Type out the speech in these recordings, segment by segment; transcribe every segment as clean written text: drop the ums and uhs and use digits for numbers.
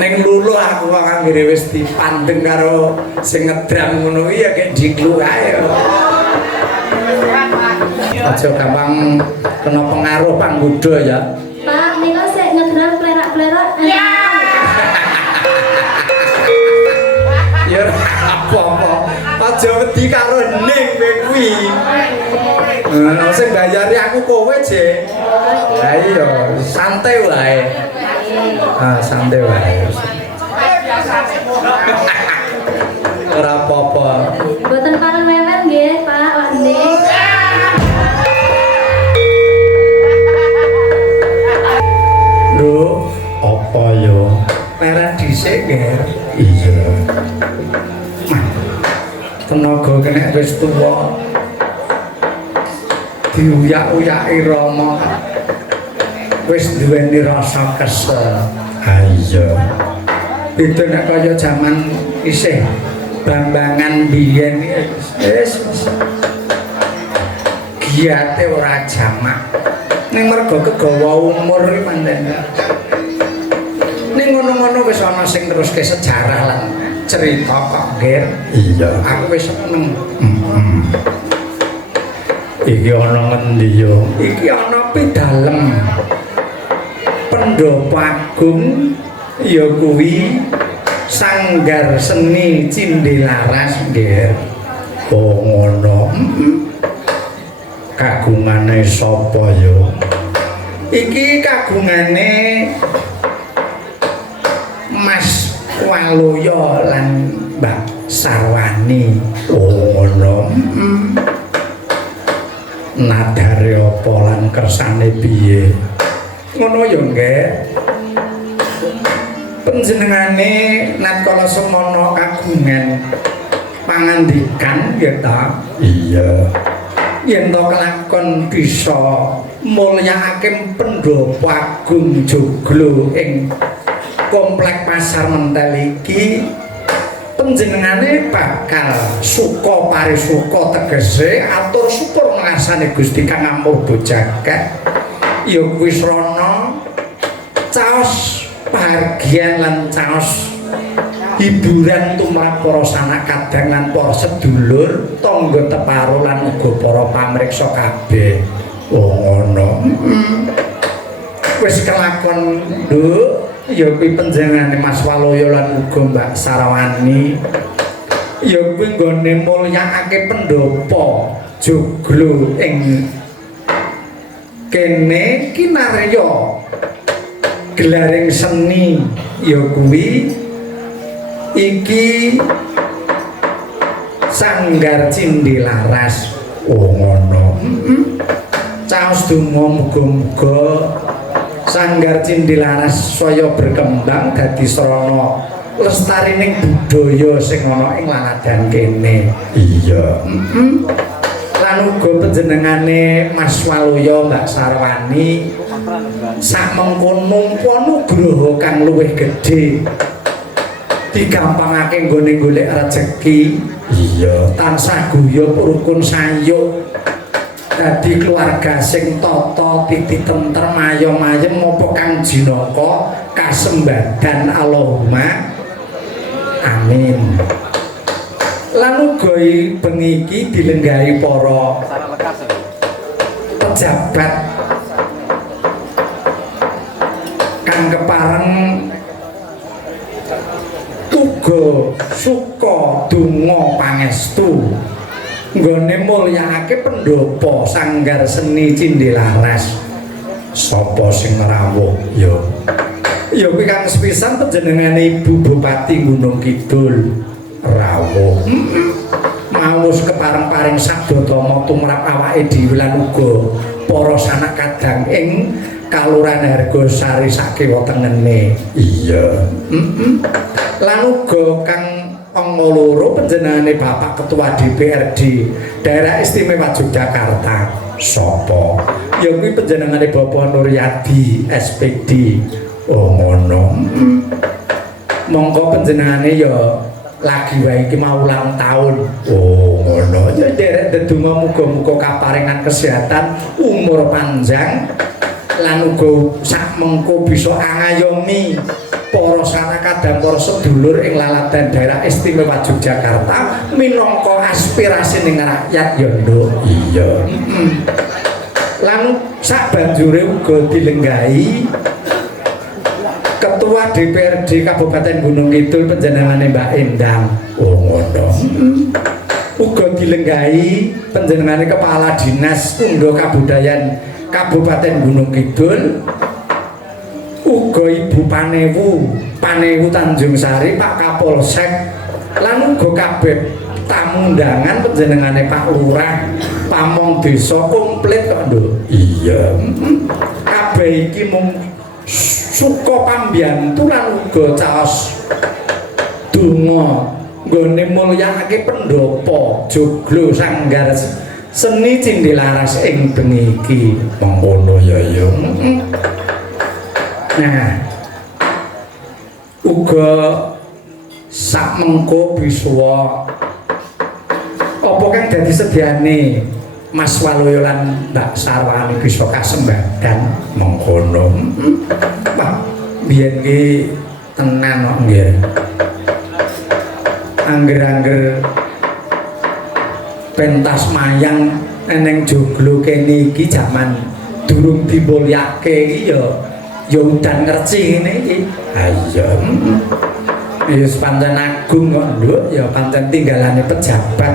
Ning lulu aku kok anggere wis dipandeng karo sing ngedram ngono ya kek diklu ae. Aja gampang kena pengaruh panggoda ya. Pak, nika sik ngedram plerak-plerak. Ya apa-apa. Aja wedi karo ning kowe kuwi. Sing bayari aku kowe, Jek. Lah iya, santai wae. Santai wae. Ora apa-apa. Mboten pareng mewet nggih, Pak Wandi. Lho, apa yo? Leren dhisik, Ger. Iya. Tenaga kena wis tuwa. Diuyak-uyaki Rama. Wis duweni rasa kesel. Ha iya. Itu nek kaya jaman isih Bambangan biyen wis giate ora jamak. Ning mergo kegawa umur iki pancen. Ning ngono-ngono wis ana sing teruske sejarah lan cerita kok, Ger. Iya, aku wis seneng. Iki ana ngendi yo? Iki ana Pidalem. Pendopo Agung ya kuwi Sanggar Seni Cindelaras, Ger. Oh ngono. Kagungane sapa yo? Iki kagungane Mas Waloyo lan Mbak Sarwani. Oh ngono. Nadare apa lan kersane piye? Ngono ya, nggih. Panjenengane natkala semana kagungan pangandikan ya ta? Iya. Yen to kelakon bisa mulyakake Pendopo Agung Joglo ing komplek Pasar Mentel iki, panjenengane bakal suka parisuka tegese atur syukur ngrasane Gusti Kang Ampuh Bojagat. Ya kuwi srana caos pahargyan lan caos hiburan tumrap para sanak kadang lan para sedulur, tangga teparo lan uga para pamriksa kabeh. Oh ngono. Wis kelakon nduk ya kuwi panjenengane Mas Waloyo lan uga Mbak Sarawani. Ya kuwi nggone mulyakake Pendopo Joglo ing kene kinarya gelaring seni ya kuwi iki Sanggar Cindelaras. Oh ngono. Caos donga muga-muga Sanggar Cindelaras saya berkembang dadi srana lestarining budaya sing ana ing laladan kene. Iya. Lan uga panjenengane Mas Waloyo Mbak Sarwani sak mengko nampa nugraha kang luwih gedhe. Digampangake nggone golek rejeki. Iya, tansah guyub rukun sayuk. Dadi keluarga sing tata titi tentrem ayem-ayem apa kang jinaka kasembadan Allahumma amin. Lan uga bengi iki dilenggahi para pejabat kang kepareng uga suka donga pangestu nggone mulyakake Pendopo Sanggar Seni Cindelaras. Sapa sing rawuh ya? Ya kuwi kang sepisan panjenengane Ibu Bupati Gunung Kidul rawuh. Maus kepareng-paring sabdatama tumrap awake dhewe lan uga para sanak kadang ing Kalurahan Hargosari sakiwa tengene. Iya. Lan uga kang angka loro panjenengane Bapak Ketua DPRD Daerah Istimewa Yogyakarta. Sapa? Ya kuwi panjenengane Bapak Nuryadi SPD. Oh ngono. Monggo panjenengane ya lagi wae iki mau ulang tahun. Oh ngono. Ya derek ndedonga muga-muga kaparingan kesehatan, umur panjang lan uga sak mengko bisa ngayomi para sanakadang para sedulur ing laladan daerah istimewa Yogyakarta minangka aspirasi ning rakyat ya nduk iya lan sabanjure uga dilenggahi Ketua DPRD Kabupaten Gunung Kidul panjenengane Mbak Endang oh ngono uga dilenggahi panjenengane Kepala Dinas Undha Kabudayan Kabupaten Gunung Kidul uga Ibu Panewu Tanjung Sari Pak Kapolsek lan uga kabeh tamu undangan panjenengane Pak Lurah Pamong Desa komplit kok Nduk iya kabeh iki mung suka pambiyantu lan uga caos donga nggone mulyakake pendopo joglo sanggar seni Cindelaras ing bengi iki mangkono ya ya nah uga sak mengko biswa apa kang dadi sediane Mas Waluyo lan Mbak Sarwani bisa kasembadan mengkono wah biyen ki tenan kok nggih angger-angger pentas mayang eneng joglo kene iki jaman durung dimulyake iki ya udan ngerci ngene iki ha iya wis pancen agung kok Nduk ya pancen tinggalane pejabat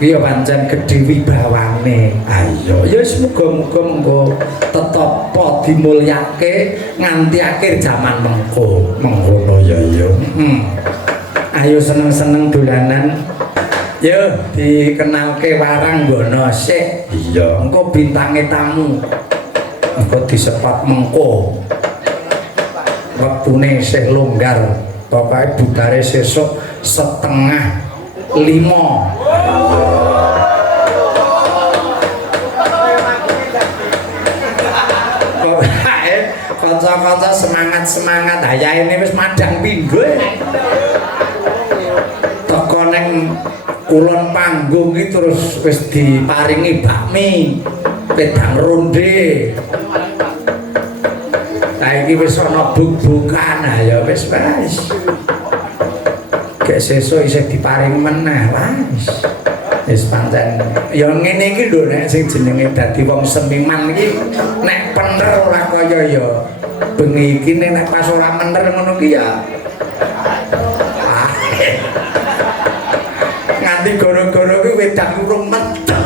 iya pancen gedhe wibawane ayo ya wis muga-muga mengko tetep dimulyake nganti akhir zaman mengkono ya ya ayo seneng-seneng dolanan yo dikenalke warang gono sik iya engko bintange tamu engko disepat mengko wektune isih longgar pokoke budare sesuk 4:30 kanca-kanca semangat ayahe ini wis madang pinggo teko ning kulon panggung iki terus wis diparingi bakmi pedang ronde saiki wis ana buk-bukan ya wis gek sesuk isih diparing meneh wis pancen ya ngene iki lho nek sing jenenge dadi wong seniman iki nek bener ora kaya ya bengi iki nek pas ora bener ngono ki ya nganti goro-goro kuwi wedang urung metu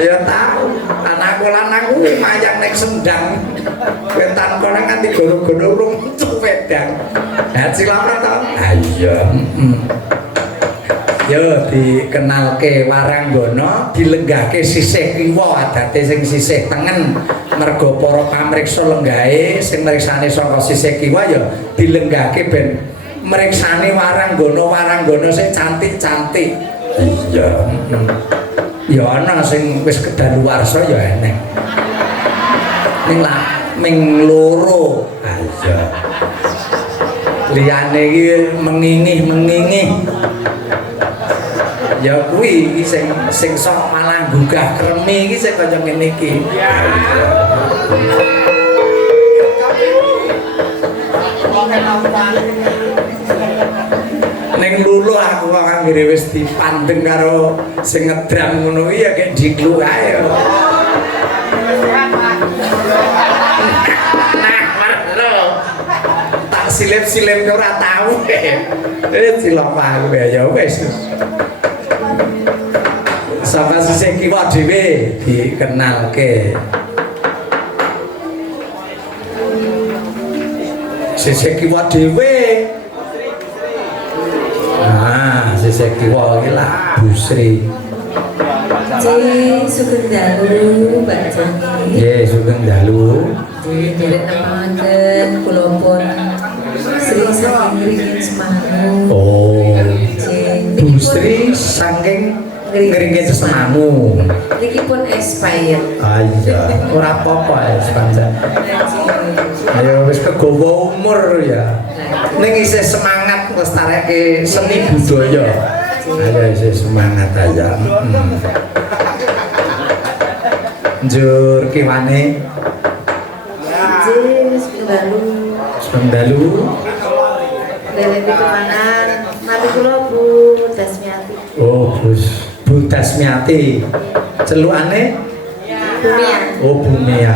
ya tau anakku lanang kuwi mayang nek sendang wetan kono nganti goro-goro urung metu wedang ha silakan to iya yo dikenalke Waranggono dilenggahke sisih kiwa adate sing sisih tengen mergo para pamriksa lenggahe sing mriksane saka sisih kiwa ya dilenggahke ben mriksane Waranggono sing cantik-cantik iya ya ana sing wis kedaluwarsa ya eneng ning lah ming loro iya liyane iki mengingih ya kuwi iki sing sok malah gugah kremi iki sing kaya ngene iki. Ning lulu aku kok anggere wis dipandeng karo sing ngedram ngono iki ya kek diklu ae. Tak silip-silip ora tau. Cilok aku ya wis. Saka sisih kiwa dhewe dikenalke. Sisih kiwa dhewe. Nah, sisih kiwa iki lah Busri. Sugeng dalu Mbak Jani. Nggih, sugeng dalu. Nderek nepangaken kula pun Sri saking Ngringin Semanu. Oh. Busri saking Ngringin Semanu. Niki pun expired. Ah iya, ora apa-apa ya pancen. Ayo wis kegawa umur ya. Ning isih semangat nglestareke seni budaya. Ayo isih semangat aja. Njur kiwane. Sugeng dalu. Sugeng dalu. Derek Pitepangan, nabi kula Bu Dasmiati. Oh, Bu Dasmiati. Celukane Bumian. oh Bumia.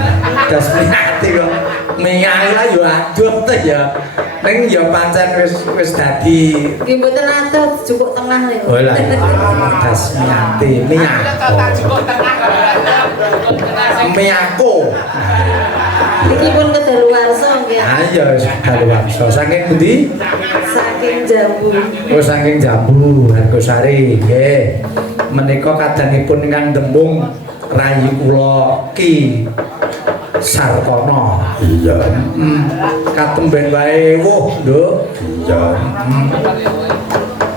Dasmiati kok. Mia lah yo aduh teh ya. Ning ya pancen wis dadi Nggih mboten adoh cukup tengah niku. oh lah Dasmiati Mia. Miako. Iki pun kedaluwarsa nggih. Ayo daluwarsa saking pundi? Saking Jambu. Oh saking Jambu, Hargosari. Nggih. Menika kadangipun ingkang tembung rayi kula Ki Sartono. Iya. Katemben wae wuh, Nduk. Iya.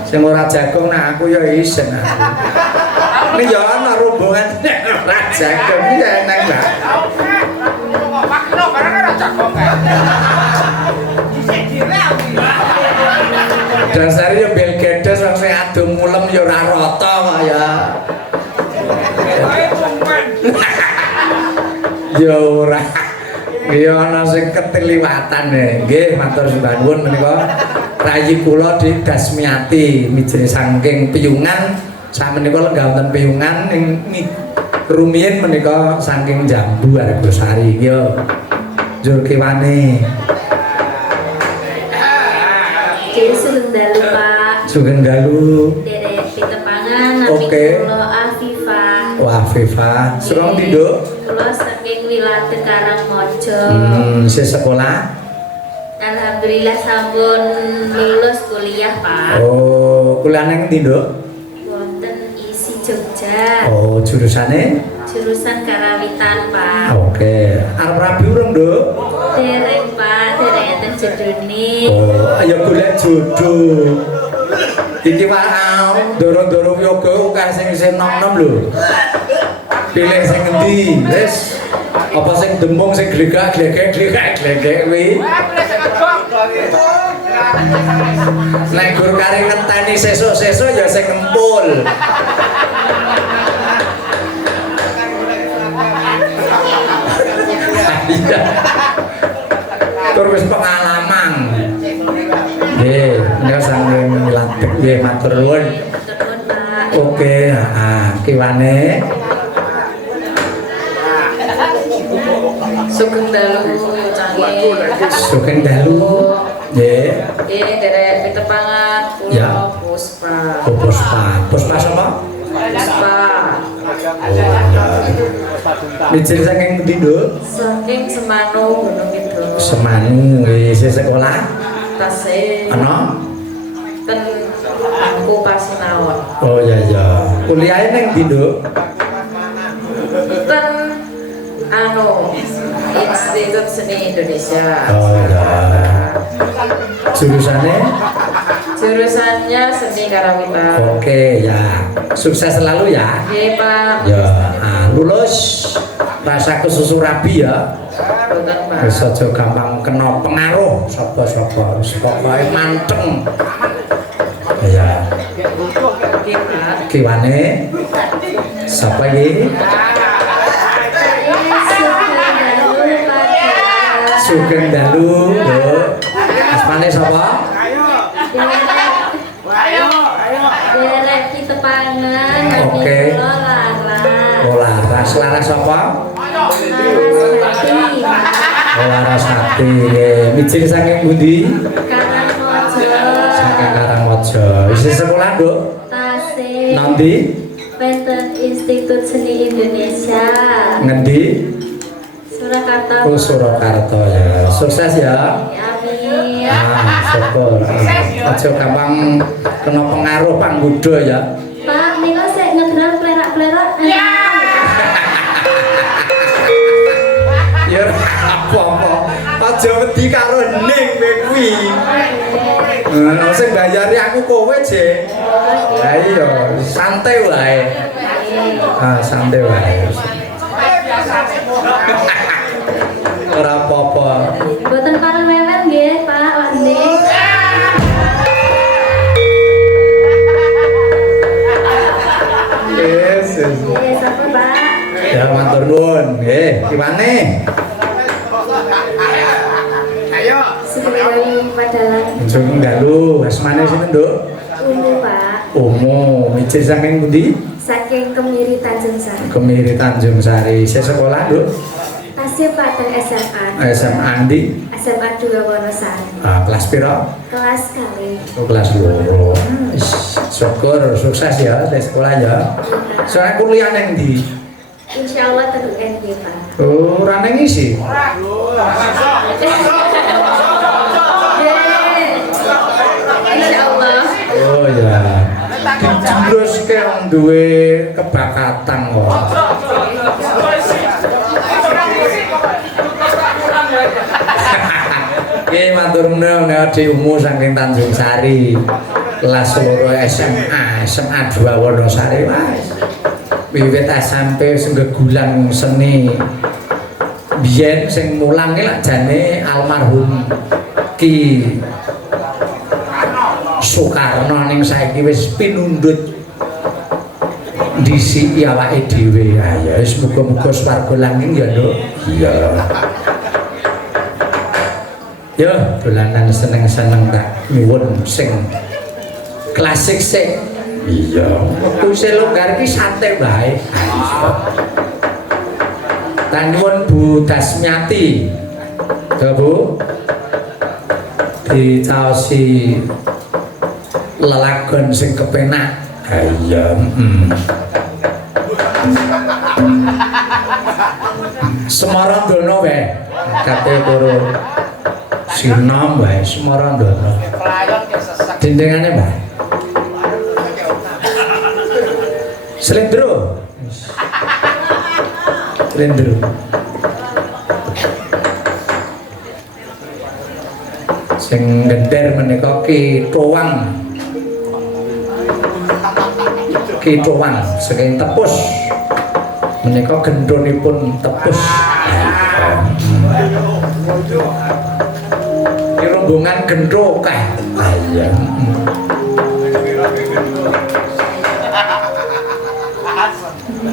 Sing ora jagung nah aku ya isen aku. Ning ya ana rombongan ora jagung iki enak, Mbak. Dasare ya bel gedes wong sing adu mulem ya ora rata kok ya. Ya ora. Ya ana sing keteliwatan nggih matur sembah nuwun menika rayi kula di Dasmiati mijine saking Piyungan sameneika lenggah wonten Piyungan ing rumiyin menika saking Jambu Argosari ya njur kiwane Sugeng dalu Pak. sugeng dalu Derek Pitepangan, nabi Oke. kula Afifah. wah Viva surong Nduk Kula saking Wilate Karangmojo. si sekolah Alhamdulillah sampun lulus kuliah Pak. oh kuliah nang ndi Nduk Wonten isi Jogja. oh jurusane Jurusan Karawitan Pak. oke arep rabi urung Nduk Dereng Pak, dereng enten jedune. oh ayo golek jodoh iki wae ndoro-ndoro yoga akeh sing nom-nom lho pilih sing endi wis apa sing dembung sing glegak-glegek kuwi nek gur kare ngenteni sesuk-sesuk ya sing ngempul iya tur wis pengalaman nggih nek saking ladeg nggih matur nuwun Nuwun Pak. oke kiwane Sugeng dalu canggih. sugeng dalu nggih Ini Derek Pitepangan Ya. kula Puspa. Puspa sapa Puspa. mijil saking pundi Nduk Saking Semanu Gunung Kidul. Semanu wis sekolah Tasih ana ten aku Pasinawon. oh iya iya kuliahe ning ndi Nduk Ten Institut Seni Indonesia. oh iya jurusane Jurusannya Seni Karawitan. oke ya sukses selalu ya Nggih, Pak. ya lulus rasa kesusu rabi ya Boten, Pak. wis aja gampang kena pengaruh sapa-sapa wis pokoke manteng ya Nggih, Pak. kiwane sapa iki sugeng dalu Nduk asmane sapa Derek Pitepangan, nabi Oke. kula Lara. oh laras sapa Laraswati. oh laras hati mijil saking pundi Karangmojo. saking Karangmojo isi sekolah Nduk Tasik. nanti Wonten Institut Seni Indonesia. ngendi Surakarta. oh Surakarta ya sukses ya Amin. syukur aja gampang kena pengaruh panggoda ya Pak, nika sik ngedram plerak-plerak. ya apa-apa aja wedi karo ning kowe kuwi sing bayari aku kowe je ha iya santai wae santai wae ora apa-apa Boten pareng wewen nggih, Pak Wandi. yes Nggih, sapa, Pak? ya matur nuwun nggih kiwane Sugeng Gawi Padalan. Njung dalu asmane sinten, Nduk? Umu Pak. Umu, mijil saking pundi? Saking Kemiri Tanjung Sari. Kemiri Tanjung Sari. Saya sekolah, Nduk? Masih Pak dan SMA. SMA di SMA 2 Wonosari. kelas piro? Kelas kali. Kelas 2. Syukur sukses ya di sekolah ya. Soalnya kuliah neng di. Insya Allah tentu NG Pak. Oh, ora neng isi. Insya Allah. Oh ya. Terus ke duwe kebakatan kok. Oke, matur nuwun di Umu saking Tanjung Sari. Kelas loro SMA 2 Wonosari Mas. Wiwit SMP sing gegulang seni. Biyen sing mulang ki lak jane almarhum Ki Soekarno ning saiki wis pinundhut disiki awake dhewe. Ha ya wis muga-muga swarga langing ya, Nduk. Iya. Ya, dolanan seneng-seneng tak nyuwun sing klasik sik. Iya, wektu sing longgar iki santai bae. Tak nyuwun Bu Dasmiati. Ya, Bu. Dicaosi lelagon sing kepenak. Ha iya, Semarandana wae. Kate karo Sinom wae Semarandana. Dindingane wae. Slendro. Slendro. Sing gender menika Ki Towang. Ki Towang saking Tepus. Menika gendhonipun Tepus. Ki rombongan gendho kae. Iya.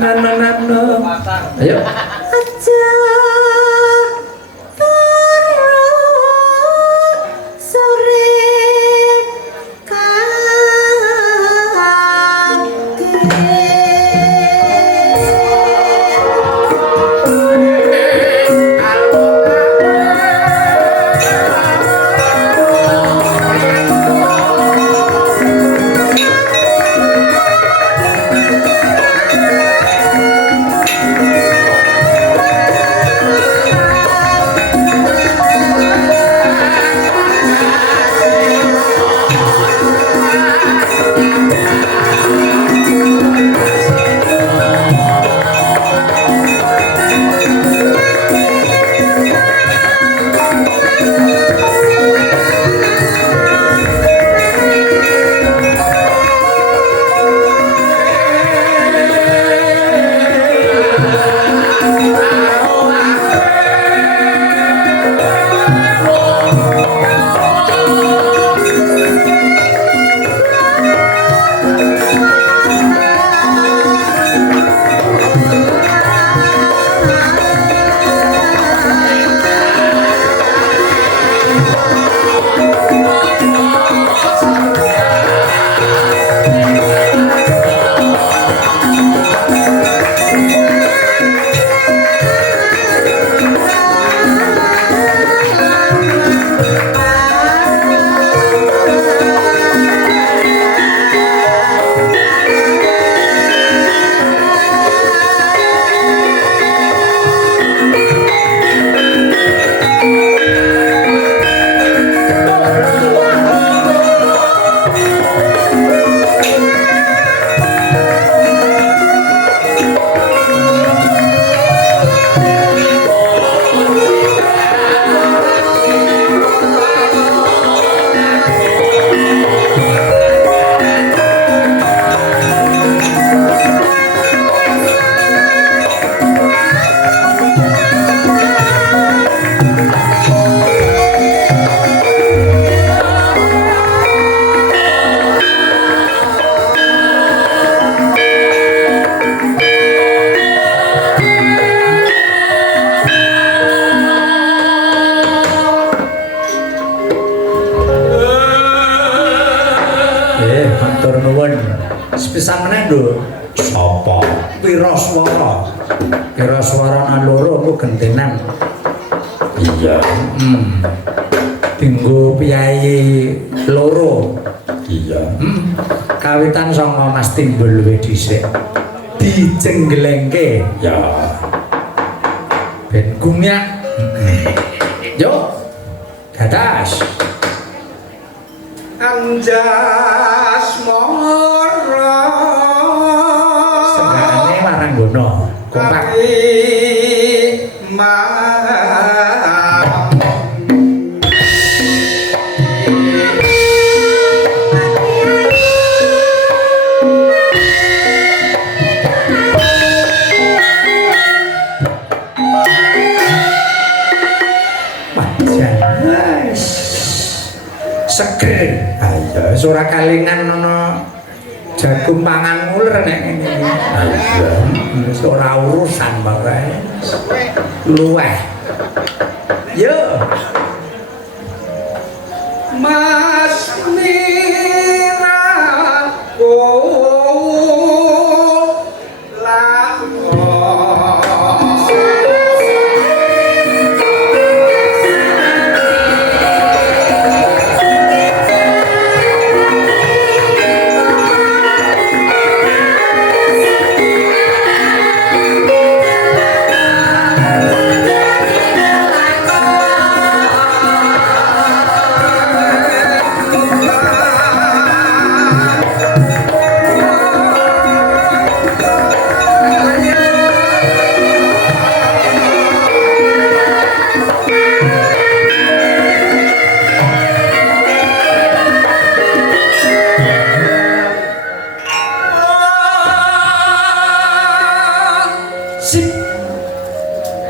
Nana. Ayo. Aja sore matur nuwun. Sepisan meneh lho. Sapa? Wiraswara. Wiraswarana loro ku gentenan. Iya. Dinggo piyai loro. Iya. Kawitan sanga Mas Timbul luwih dhisik. Dijengglengke. Ya. Ben gumyak. Yo. Gadas. Anjas mara. Senengane Waranggono. Kompak. Seger. Ayo ora kalingan ana jagung pangan uler nek ngene. Ayo wis ora urusan bae. Luweh. Yo. Mas Mira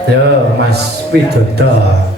Yo Mas Widodo.